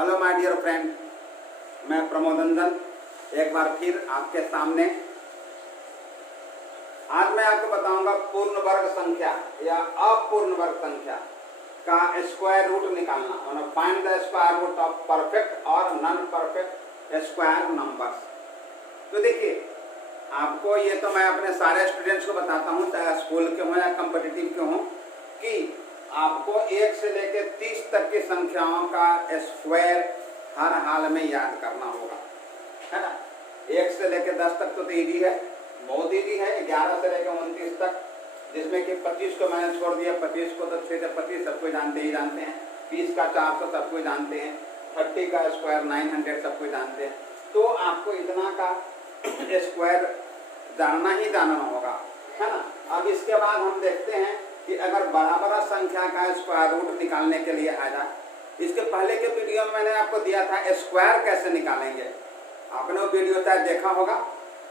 Hello my dear friend, मैं प्रमोदनंदन एक बार फिर आपके सामने। आज मैं आपको बताऊंगा पूर्ण वर्ग संख्या या अपूर्ण वर्ग संख्या का स्क्वायर रूट निकालना। Find the square root of perfect और नॉन परफेक्ट स्क्वायर नंबर्स। तो देखिए, आपको ये तो मैं अपने सारे स्टूडेंट्स को बताता हूँ, चाहे स्कूल के हों या कॉम्पिटिटिव के हों, कि आपको 1 से लेकर 30 तक की संख्याओं का स्क्वायर हर हाल में याद करना होगा, है ना। 1 से लेकर 10 तक तो इजी है, बहुत इजी है। 11 से लेकर 29 तक, जिसमें कि 25 को मैंने छोड़ दिया। 25 को तो 6 से 25 सबको जानते ही जानते हैं। 20 का 400 सबको जानते हैं। 30 का स्क्वायर 900 सबको जानते हैं। तो आपको इतना का स्क्वायर जानना ही जानना होगा, है ना। अब इसके बाद हम देखते हैं कि अगर बराबर संख्या का स्क्वायर रूट निकालने के लिए आ जाए। इसके पहले के वीडियो में मैंने आपको दिया था स्क्वायर कैसे निकालेंगे, आपने वो वीडियो शायद देखा होगा।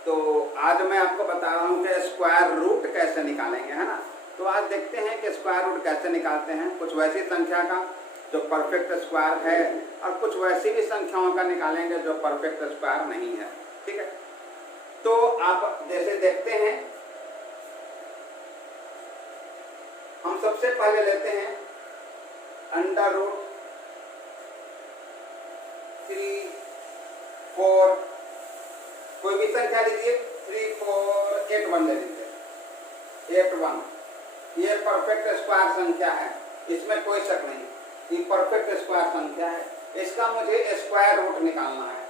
तो आज मैं आपको बता रहा हूँ कि स्क्वायर रूट कैसे निकालेंगे, है ना। तो आज देखते हैं कि स्क्वायर रूट कैसे निकालते हैं। कुछ वैसी संख्या का जो परफेक्ट स्क्वायर है और कुछ वैसी भी संख्याओं का निकालेंगे जो परफेक्ट स्क्वायर नहीं है, ठीक है। तो आप जैसे देखते हैं, हम सबसे पहले लेते हैं अंडर रूट 3, 4, कोई भी संख्या लीजिए, 3, 4, 8, 1 ले लीजिए। 8, 1 ये परफेक्ट स्क्वायर संख्या है, इसमें कोई शक नहीं, ये परफेक्ट स्क्वायर संख्या है। इसका मुझे स्क्वायर रूट निकालना है।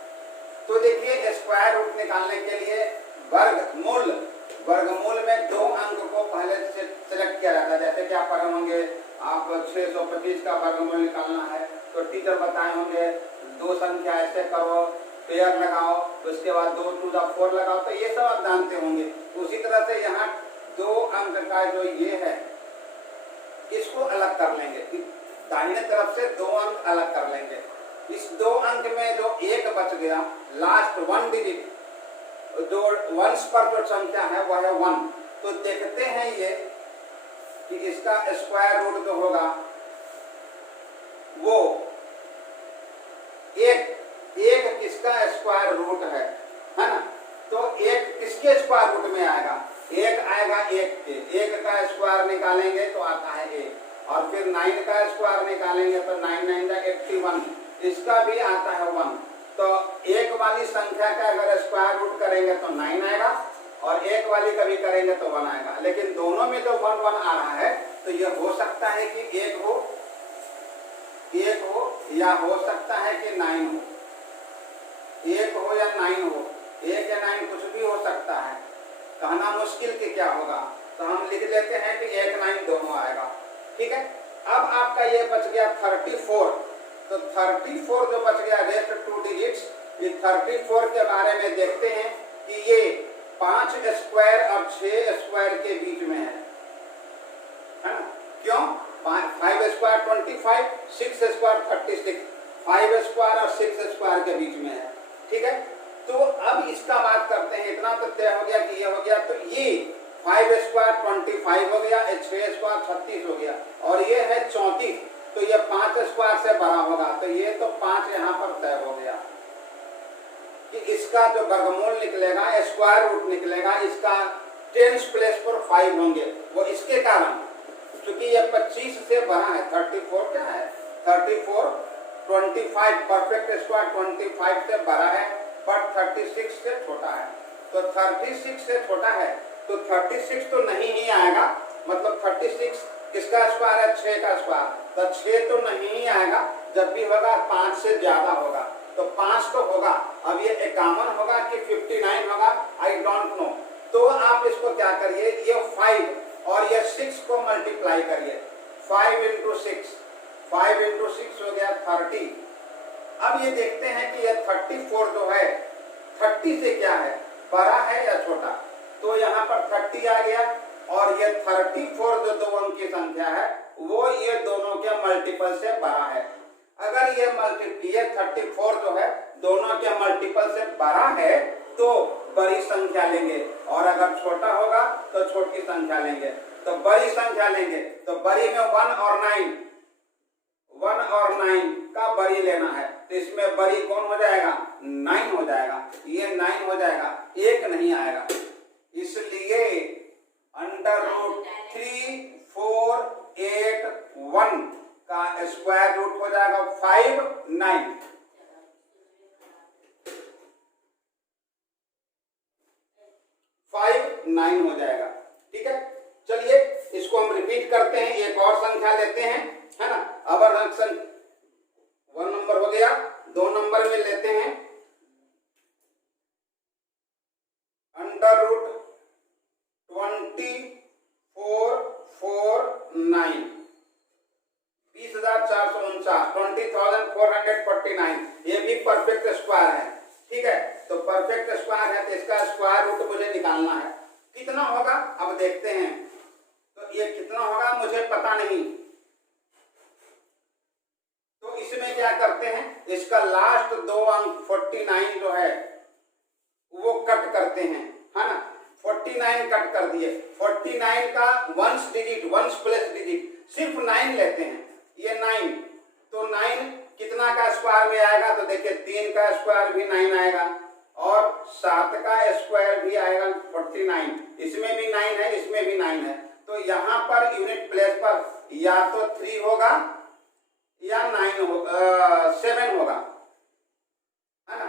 तो देखिए, स्क्वायर रूट निकालने के लिए वर्गमूल में 2 अंक को पहले से सिलेक्ट किया जाता है। जैसे कि आप पढ़े होंगे, आप 625 का वर्गमूल निकालना है तो टीचर बताए होंगे 2 संख्या ऐसे करो, पेयर लगाओ, तो उसके बाद 2 to the 4 लगाओ। तो ये सब आप जानते होंगे। उसी तरह से यहाँ 2 अंक का जो ये है, इसको अलग कर लेंगे। दाहिने तरफ से 2 अंक अलग कर लेंगे। इस 2 अंक में जो 1 बच गया, लास्ट 1 डिजिट जो वंश पर जो संख्या है वह है 1। तो देखते हैं ये कि इसका स्क्वायर रूट जो होगा वो एक किसका स्क्वायर रूट है ना। तो 1 किसके स्क्वायर रूट में आएगा? 1 आएगा 1 के। 1 का स्क्वायर निकालेंगे तो आता है 1, और फिर 9 का स्क्वायर निकालेंगे तो 9 9 81, इसका भी आता है 1। तो 1 वाली संख्या का अगर स्क्वायर रूट करेंगे तो 9 आएगा, और 1 वाली कभी करेंगे तो 1 आएगा। लेकिन दोनों में जो 1 1 आ रहा है, तो यह हो सकता है कि 1 हो या हो सकता है कि 9 हो। 1 हो या 9 हो, 1 या 9 कुछ भी हो सकता है। कहना मुश्किल कि क्या होगा, तो हम लिख लेते हैं कि 1 9 दोनों आएगा, ठीक है। अब आपका ये बच गया 34। तो 34 जो बच गया, रेस्ट 2 डिजिट्स। ये 34 के बारे में देखते हैं कि ये 5 स्क्वायर और 6 स्क्वायर के बीच में है ना। क्यों? 5 स्क्वायर 25, 6 स्क्वायर 36, 5 स्क्वायर और 6 स्क्वायर के बीच में है, ठीक है। तो अब इसका बात करते हैं। इतना तो तय हो गया कि ये हो गया, तो ये 5 स्क्वायर 25 हो गया, 6 स्क्वायर 36 हो गया, और ये है 34। तो ये 5 स्क्वायर से बड़ा होगा, तो ये तो 5 यहाँ पर तय हो गया कि इसका जो वर्गमूल निकलेगा, स्क्वायर रूट निकलेगा, इसका 10th प्लेस पर 5 होंगे। वो इसके कारण, क्योंकि ये 25 से बड़ा है। 34 क्या है? 34 25 परफेक्ट स्क्वायर 25 से बड़ा है, बट 36 से छोटा है। तो 36 से छोटा है, तो 36 तो नहीं ही आएगा। मतलब 36 किसका स्क्वायर है? 6 का स्क्वायर। तो 6 तो नहीं ही आएगा। जब भी होगा 5 से ज्यादा होगा, तो 5 तो होगा। अब ये 51 होगा कि 59 होगा, आई डोंट नो। तो आप इसको क्या करिए, ये 5 और ये 6 को मल्टीप्लाई करिए। 5 × 6, 5 × 6 हो गया 30। अब ये देखते हैं कि ये 34 जो है, 30 से क्या है, बड़ा है या छोटा। तो यहाँ पर 30 आ गया, और ये 34 जो 2 अंक की संख्या है, वो ये दोनों के मल्टीपल से बड़ा है। अगर ये 34 जो है दोनों के मल्टीपल से बड़ा है, तो बड़ी संख्या लेंगे, और अगर छोटा होगा तो छोटी संख्या लेंगे। तो बड़ी संख्या लेंगे, तो बड़ी में 1 और 9 का बड़ी लेना है। तो इसमें बड़ी कौन हो जाएगा, 9 हो जाएगा, ये 9 हो जाएगा, 1 नहीं आएगा। इसलिए √348 का स्क्वायर रूट हो जाएगा 5 9। 5 9 हो जाएगा। ठीक है, चलिए इसको हम रिपीट करते हैं, एक और संख्या लेते हैं, है ना। अब 1 नंबर हो गया, 2 नंबर में लेते हैं √2449 20,449 20,449, ये भी परफेक्ट स्क्वायर है। ठीक है, तो परफेक्ट स्क्वायर है तो इसका स्क्वायर रूट मुझे निकालना है। कितना होगा अब देखते हैं, तो ये कितना होगा मुझे पता नहीं, तो इसमें क्या करते हैं, इसका लास्ट 2 अंक 49 जो है वो कट करते हैं, है ना। 49 कट कर दिए, 49 का वंस प्लेस डिजिट सिर्फ 9 लेते हैं, ये 9, तो 9 कितना का स्क्वायर में आएगा, तो देखिए 3 का स्क्वायर भी 9 आएगा और 7 का स्क्वायर भी आएगा 49, इसमें भी 9 है, इसमें भी 9 है। तो यहाँ पर यूनिट प्लेस पर या तो 3 होगा या 9 होगा, 7 होगा, है ना।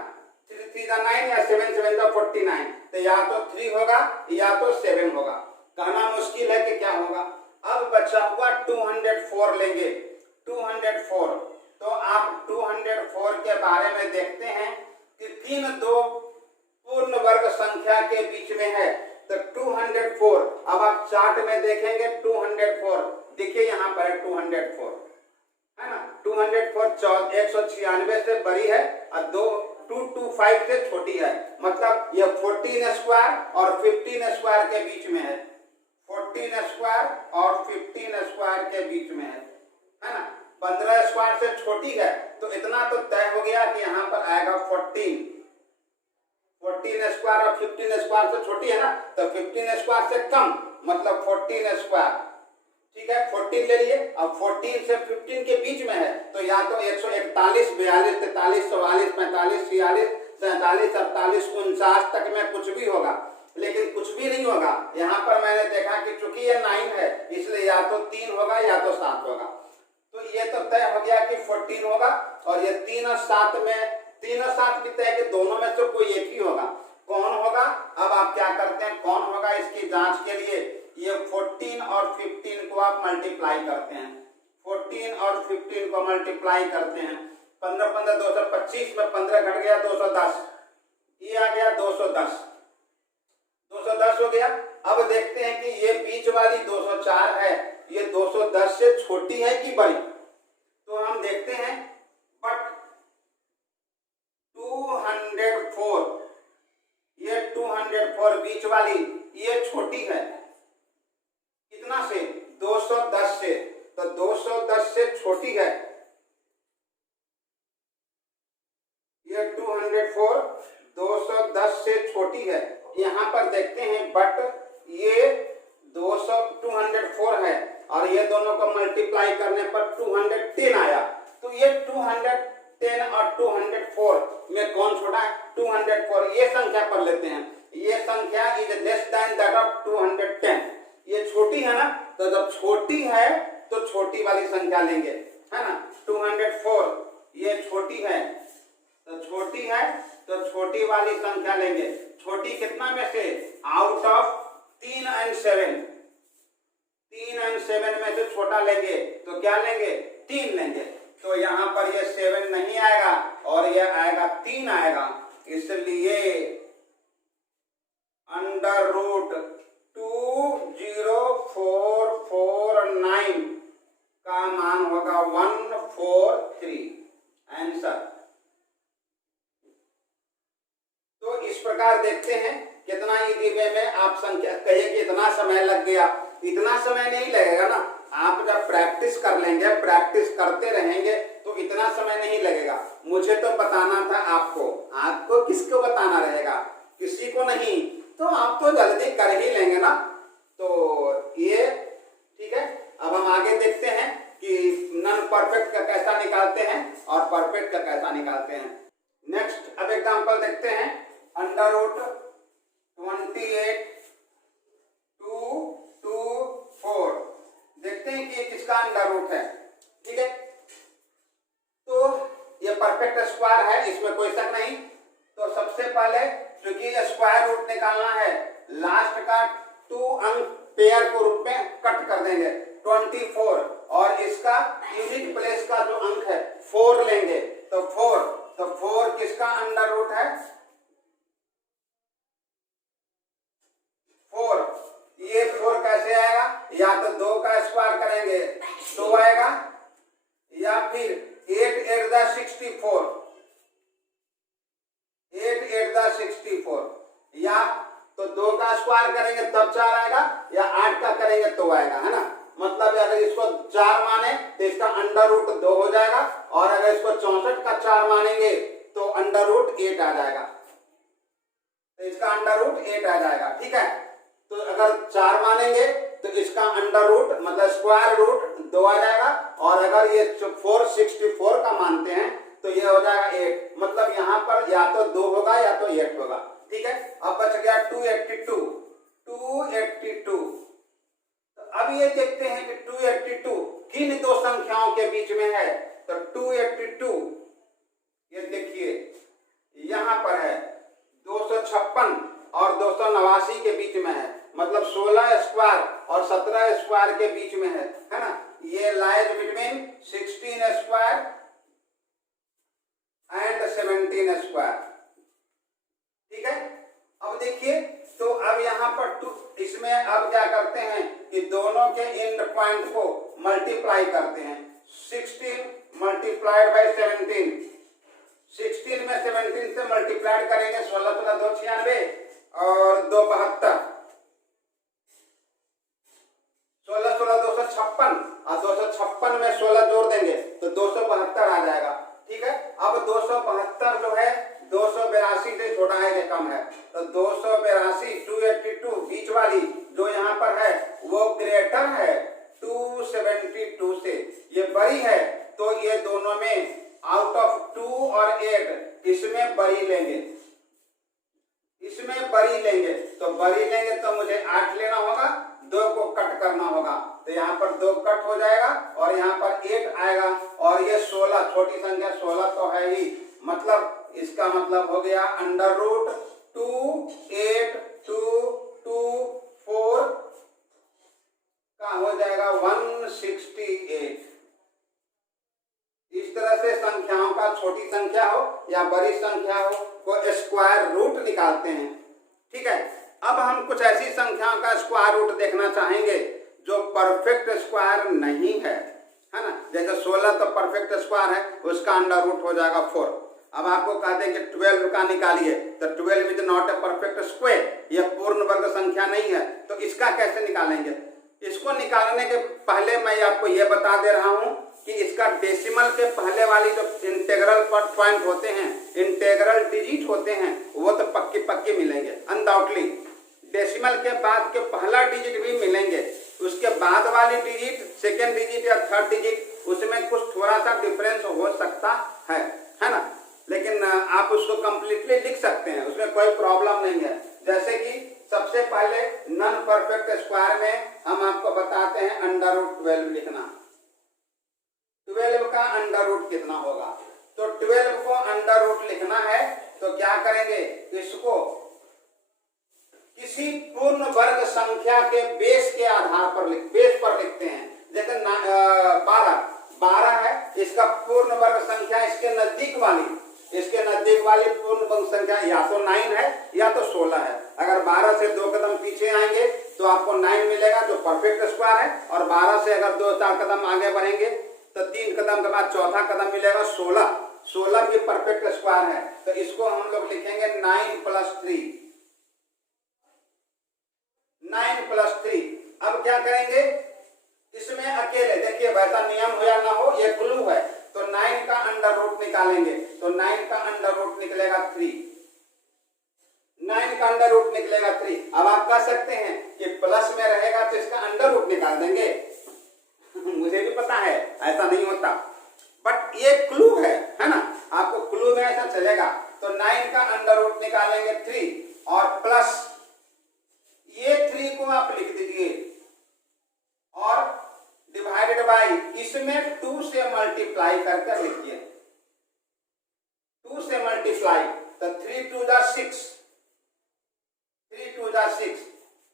3 3 9 या 7 7 49, तो या तो 3 होगा या तो 7 होगा। कहना मुश्किल है कि क्या होगा। अब बचा हुआ 204 लेंगे, 204, तो आप 204 के बारे में देखते हैं कि 3 2 पूर्ण वर्ग संख्या के बीच में है, तो 204। अब आप चार्ट में देखेंगे 204, देखिए यहाँ पर 204 है ना, 204 196 से बड़ी है और 225 से छोटी है, मतलब ये 14 स्क्वायर और 15 स्क्वायर के बीच में है, 14 स्क्वायर और 15 स्क्वायर के बीच में है ना। 15 स्क्वायर से छोटी है, तो इतना तो तय हो गया कि यहाँ पर आएगा 14 स्क्वायर और 15 स्क्वायर से छोटी है ना, तो 15 स्क्वायर से कम मतलब 14 स्क्वायर। ठीक है, 14 ले लिए। अब 14 से 15 के बीच में है, तो या तो 141 42 43 44 45 46 47 48 49 तक में कुछ भी होगा, लेकिन कुछ भी नहीं होगा। यहाँ पर मैंने देखा कि चूंकि ये 9 है, इसलिए या तो 3 होगा या तो 7 होगा। तो ये तो तय हो गया कि 14 होगा, और ये 3 और 7 में 3 और 7 भी तय कि दोनों में से कोई एक ही होगा। कौन होगा, अब आप क्या करते हैं, कौन होगा इसकी जांच के लिए ये 14 और 15 को आप मल्टीप्लाई करते हैं, 14 और 15 को मल्टीप्लाई करते हैं। 15 15 225 में 15 घट गया 210, ये आ गया 210 हो गया। अब देखते हैं कि ये बीच वाली 204 है, ये 210 से छोटी है कि बड़ी, तो हम देखते हैं बट 204, ये 204 बीच वाली ये छोटी है, कितना से 210 से, तो 210 से छोटी है ये 204 210 से छोटी है। यहाँ पर देखते हैं बट ये 204 है और ये दोनों को मल्टीप्लाई करने पर 210 आया, तो ये 210 और 204 में कौन छोटा है, 204। ये संख्या पर लेते हैं, ये संख्या is less than that of 210, ये छोटी है ना, तो जब छोटी है तो छोटी वाली संख्या लेंगे, है ना। 204 ये छोटी है, तो छोटी है तो छोटी वाली संख्या लेंगे। छोटी कितना में से, आउट ऑफ 3 और 7 में से छोटा लेंगे, तो क्या लेंगे, 3 लेंगे। तो यहाँ पर ये 7 नहीं आएगा और ये आएगा 3 आएगा, इसलिए अंडर रूट 20449 का मान होगा 143 आंसर। तो इस प्रकार देखते हैं कितना इजी वे में आप संख्या कहिए कि इतना समय लग गया, इतना समय नहीं लगेगा ना। आप जब प्रैक्टिस कर लेंगे, प्रैक्टिस करते रहेंगे तो इतना समय नहीं लगेगा। मुझे तो बताना था आपको किसको बताना रहेगा, किसी को नहीं, तो आप तो जल्दी कर ही लेंगे ना। तो ये ठीक है। अब हम आगे देखते हैं कि कि नॉन परफेक्ट का कैसा निकालते हैं और परफेक्ट का कैसा निकालते हैं। नेक्स्ट अब एग्जांपल देखते हैं। अंडर रूट 28 2 2 4 देखते हैं कि ये किसका अंडर रूट है। ठीक है, तो ये परफेक्ट स्क्वायर है, इसमें कोई शक नहीं। तो सबसे पहले क्योंकि स्क्वायर रूट निकालना है, लास्ट का 2 अंक पेयर को रूप में कट कर देंगे 24 और इसका यूनिट प्लेस का जो अंक है 4 लेंगे तो 4 किसका अंडर रूट है 4। ये 4 कैसे आएगा, या तो 2 का स्क्वायर करेंगे 2 आएगा, या फिर 8 8 दा 64 8 8 दा 64, या तो 2 का स्क्वायर करेंगे तब 4 आएगा, या 8 का करेंगे तो आएगा, है ना। मतलब अगर इसको 4 माने तो इसका अंडर रूट 2 हो जाएगा, और अगर इसको 64 का 4 मानेंगे तो अंडर रूट 8 आ जाएगा, तो इसका अंडर रूट 8 आ जाएगा। ठीक है, तो अगर 4 मानेंगे तो इसका अंडर रूट मतलब स्क्वायर रूट 2 आ जाएगा, और अगर ये 464 का मानते हैं तो ये हो जाएगा 8। मतलब यहाँ पर या तो 2 होगा या तो 8 होगा। ठीक है, अब बच गया 282। तो अब ये देखते हैं कि 282 किन दो संख्याओं के बीच में है। तो 282 ये देखिए यहाँ पर है 256 और 289 के बीच में है, मतलब 16 स्क्वायर और 17 स्क्वायर के बीच में है ना। ये lies between 16 square and 17 square. ठीक है, अब देखिए तो अब यहाँ पर इसमें अब क्या करते हैं कि दोनों के एंड पॉइंट को मल्टीप्लाई करते हैं। 16 मल्टीप्लाइड बाय 17, 16 में 17 से मल्टीप्लाइड करेंगे 16 16 2 96 और 2 72, 16 16 256 और 256 में 16 जोड़ देंगे तो 272 आ जाएगा। ठीक है, अब 272 जो है 282 से छोटा है कि कम है, तो 282 282 बीच वाली जो यहाँ पर है वो ग्रेटर है 272 से, ये बड़ी है, तो ये दोनों में आउट ऑफ 2 और 8 इसमें बड़ी लेंगे, इसमें बड़ी लेंगे, तो बड़ी लेंगे तो मुझे 8 लेना होगा, 2 को कट करना होगा, तो यहाँ पर 2 कट हो जाएगा और यहाँ पर 8 आएगा, और ये 16 छोटी संख्या 16 तो है ही, मतलब इसका मतलब हो गया अंडर रूट 2 8 2 2 4 का हो जाएगा 168। इस तरह से संख्याओं का छोटी संख्या हो या बड़ी संख्या हो को स्क्वायर रूट निकालते हैं। ठीक है, अब हम कुछ ऐसी संख्याओं का स्क्वायर रूट देखना चाहेंगे जो परफेक्ट स्क्वायर नहीं है ना। जैसे 16 तो परफेक्ट स्क्वायर है, उसका अंडर रूट हो जाएगा 4। अब आपको कहते हैं कि 12 का निकालिए, तो 12 is not a perfect square, यह पूर्ण वर्ग संख्या नहीं है, तो इसका कैसे निकालेंगे। इसको निकालने के पहले मैं आपको यह बता दे रहा हूं कि इसका डेसिमल के पहले वाली जो इंटीग्रल पॉइंट होते हैं, इंटीग्रल डिजिट होते हैं, वो तो पक्की पक्की मिलेंगे अनडाउटली। डेसिमल के बाद के पहला डिजिट भी मिलेंगे, उसके बाद वाली डिजिट, सेकेंड डिजिट या थर्ड डिजिट, उसमें कुछ थोड़ा सा डिफरेंस हो सकता है ना, लेकिन आप उसको कंप्लीटली लिख सकते हैं, उसमें कोई प्रॉब्लम नहीं है। जैसे कि सबसे पहले नॉन परफेक्ट स्क्वायर में हम आपको बताते हैं अंडर रूट 12 लिखना। 12 का अंडर रूट कितना होगा, तो 12 को अंडर रूट लिखना है तो क्या करेंगे, इसको किसी पूर्ण वर्ग संख्या के बेस के आधार पर बेस पर लिखते हैं। जैसे 12 है, इसका पूर्ण वर्ग संख्या इसके नजदीक वाली पूर्ण वर्ग संख्या या तो 9 है या तो 16 है। अगर 12 से 2 कदम पीछे आएंगे तो आपको 9 मिलेगा जो परफेक्ट स्क्वायर है, और 12 से अगर 2-4 कदम आगे बढ़ेंगे तो 3 कदम के बाद चौथा कदम मिलेगा 16 भी परफेक्ट स्क्वायर है। तो इसको हम लोग लिखेंगे 9 + 3। 9 + 3। अब क्या करेंगे, इसमें अकेले देखिए वैसा नियम हो या ना हो, ये क्लू है, तो 9 का अंडर रूट निकालेंगे, तो 9 का अंडर रूट निकलेगा 3। 9 का अंडर रूट निकलेगा 3। अब आप कह सकते हैं कि प्लस में रहेगा तो इसका अंडर रूट निकाल देंगे। मुझे भी पता है को आप लिख दीजिए और डिवाइडेड बाय इसमें 2 से मल्टीप्लाई करके लिखिए, 2 से मल्टीप्लाई तो 3 2 जा 6, 3 2 जा 6,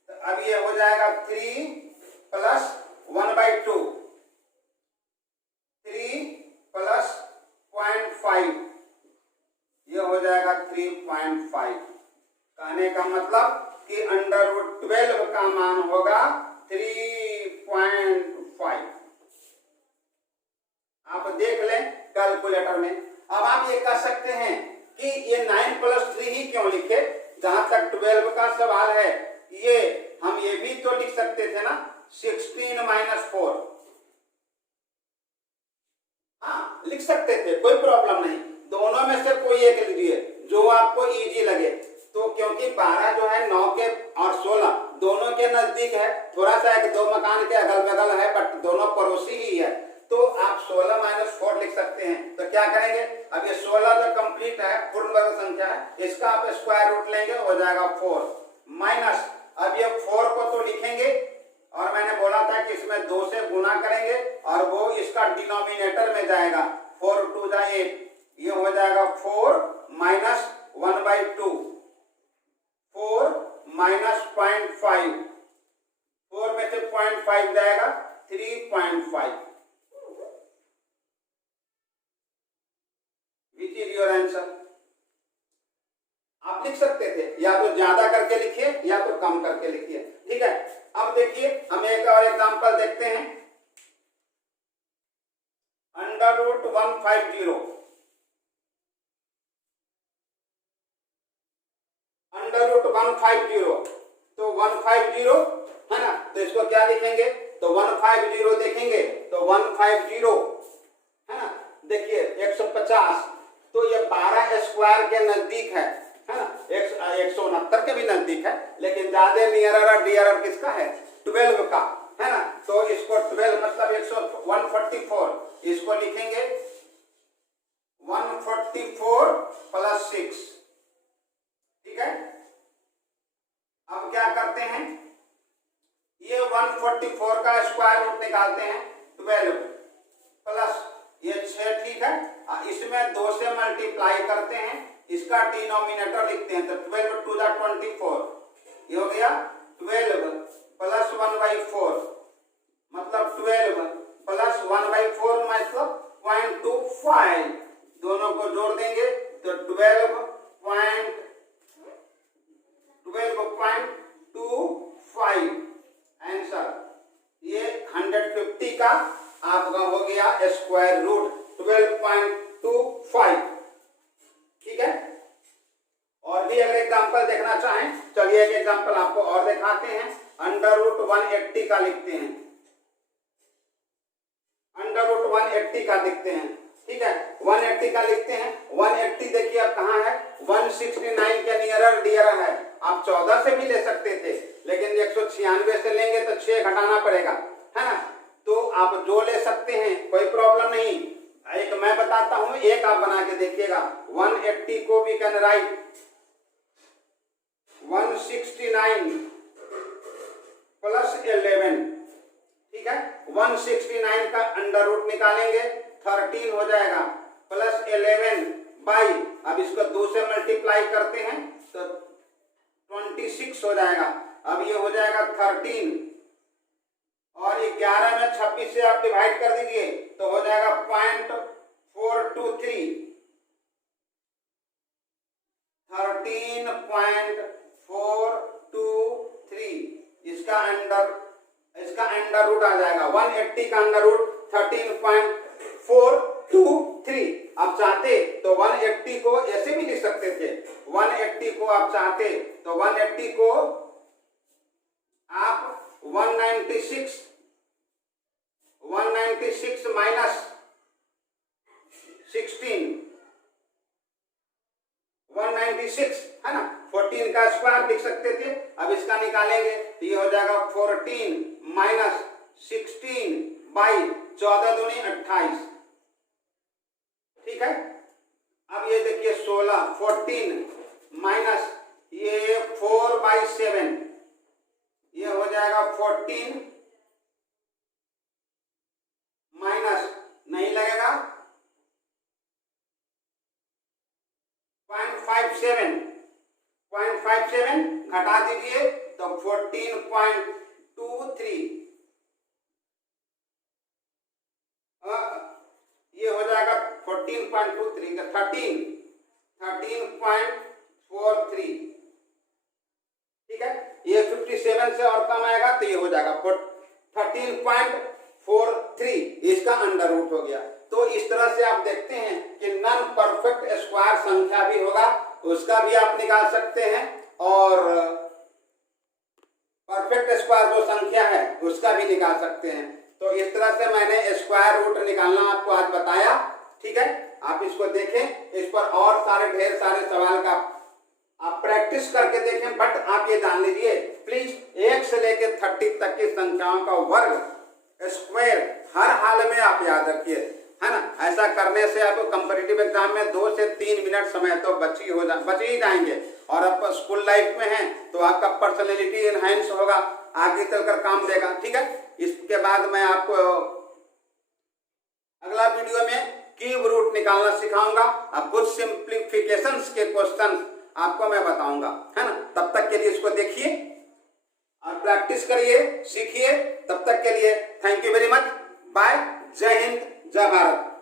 तो अब ये हो जाएगा 3 प्लस 1/2, 3 प्लस 0.5, ये हो जाएगा 3.5। कहने का मतलब कि √12 का मान होगा 3.5। आप देख लें कैलकुलेटर में। अब आप ये कह सकते हैं कि ये 9 + 3 ही क्यों लिखे, जहां तक 12 का सवाल है, ये हम ये भी तो लिख सकते थे ना 16 - 4। हाँ, लिख सकते थे, कोई प्रॉब्लम नहीं। दोनों में से कोई एक लीजिए जो आपको इजी लगे। तो क्योंकि 12 जो है 9 के और 16 दोनों के नजदीक है, थोड़ा सा 1-2 मकान के अगल बगल है, बट दोनों पड़ोसी ही है, तो आप 16 - 4 लिख सकते हैं। तो क्या करेंगे, अब ये 16 जो कंप्लीट है, पूर्ण वर्ग संख्या है, इसका आप स्क्वायर रूट लेंगे, हो जाएगा 4 माइनस, अब ये 4 को तो लिखेंगे और मैंने बोला था कि इसमें 2 से गुना करेंगे और वो इसका डिनोमिनेटर में जाएगा, 4 2 जा 8, ये हो जाएगा 4 माइनस 1/2, 4 माइनस 0.5, 4 में से 0.5 जाएगा 3.5। Which is your answer. आप लिख सकते थे, या तो ज्यादा करके लिखिए या तो कम करके लिखिए, ठीक है। अब देखिए हम एक और एग्जांपल देखते हैं। √150, √150, तो 150 है ना, तो इसको क्या लिखेंगे, तो 150 देखेंगे तो 150 है ना, देखिए 150, तो ये 12 स्क्वायर के नजदीक है ना, 169 के भी नजदीक है, लेकिन ज्यादा नियरर और डियरर किसका है, 12 का है ना। तो इसको 12 मतलब 144, इसको लिखेंगे 144 + 6, ठीक है। अब क्या करते हैं, ये 144 का स्क्वायर रूट निकालते हैं, 12 प्लस ये 6, ठीक है। इसमें 2 से मल्टीप्लाई करते हैं, इसका डिनोमिनेटर लिखते हैं, तो 12 2 जा 24, ये हो गया 12 प्लस 1/4, मतलब 12 प्लस 1/4 मतलब 0.25, दोनों को जोड़ देंगे तो 12.25 आंसर। ये 150 का आपका हो गया स्क्वायर रूट 12.25, ठीक है। और भी अगर एग्जांपल देखना चाहें, चलिए एक एग्जांपल आपको और दिखाते हैं। √180 का लिखते हैं, √180 का लिखते हैं, ठीक है। 180 का लिखते हैं, 180 देखिए अब कहाँ है, 169 के नियरर डियरर है। आप 14 से भी ले सकते थे, लेकिन 196 से लेंगे तो 6 घटाना पड़ेगा, है ना। तो आप जो ले सकते हैं, कोई प्रॉब्लम नहीं। एक मैं बताता हूं, एक आप बना के देखिएगा। 180 को वी कैन राइट 169 + 11, ठीक है। 169 का अंडर रूट निकालेंगे, 13 हो जाएगा, प्लस 11/, अब इसको 2 से मल्टीप्लाई करते हैं तो 26 हो जाएगा। अब ये हो जाएगा 13 और 11 में 26 से आप डिवाइड कर दीजिए तो हो जाएगा 0.423, 13.423, इसका अंडर रूट आ जाएगा। 180 का अंडर रूट 13.423। आप चाहते तो 180 को ऐसे भी लिख सकते थे, 180 को आप चाहते तो 180 को आप 196 माइनस 16, 196 है ना, 14 का स्क्वायर लिख सकते थे। अब इसका निकालेंगे तो ये हो जाएगा 14 माइनस 16/14 दूनी 28, ठीक है। अब ये देखिए 16, 14 माइनस ये 4/7, ये हो 14 माइनस नहीं लगेगा 0.57 घटा दीजिए तो 14.23 ये हो जाएगा 14.23 का 13.43। ठीक है, ये 57 से और कम आएगा तो ये हो जाएगा 13.43, इसका अंडर रूट हो गया। तो इस तरह से आप देखते हैं कि नॉन परफेक्ट स्क्वायर संख्या भी होगा उसका भी आप निकाल सकते हैं और परफेक्ट स्क्वायर जो संख्या है उसका भी निकाल सकते हैं। तो इस तरह से मैंने स्क्वायर रूट निकालना आपको आज बताया। ठीक है, आप इसको देखें, इस पर और सारे ढेर सारे सवाल का आप प्रैक्टिस करके देखें। बट आप ये जान लीजिए प्लीज 1 से लेकर 30 तक की संख्याओं का वर्ग स्क्वायर हर हाल में आप याद रखिए, है ना। ऐसा करने से आपको कंपटीटिव एग्जाम में 2 से 3 मिनट समय तो बच ही जाएंगे और आप स्कूल लाइफ में हैं तो आपका पर्सनैलिटी एनहांस होगा, आगे चलकर काम देगा। ठीक है, इसके बाद मैं आपको अगला वीडियो में क्यूब रूट निकालना सिखाऊंगा। अब कुछ सिंप्लीफिकेशंस के क्वेश्चन आपको मैं बताऊंगा, है ना। तब तक के लिए इसको देखिए और प्रैक्टिस करिए, सीखिए। तब तक के लिए thank you very much, bye, Jai Hind, जय भारत।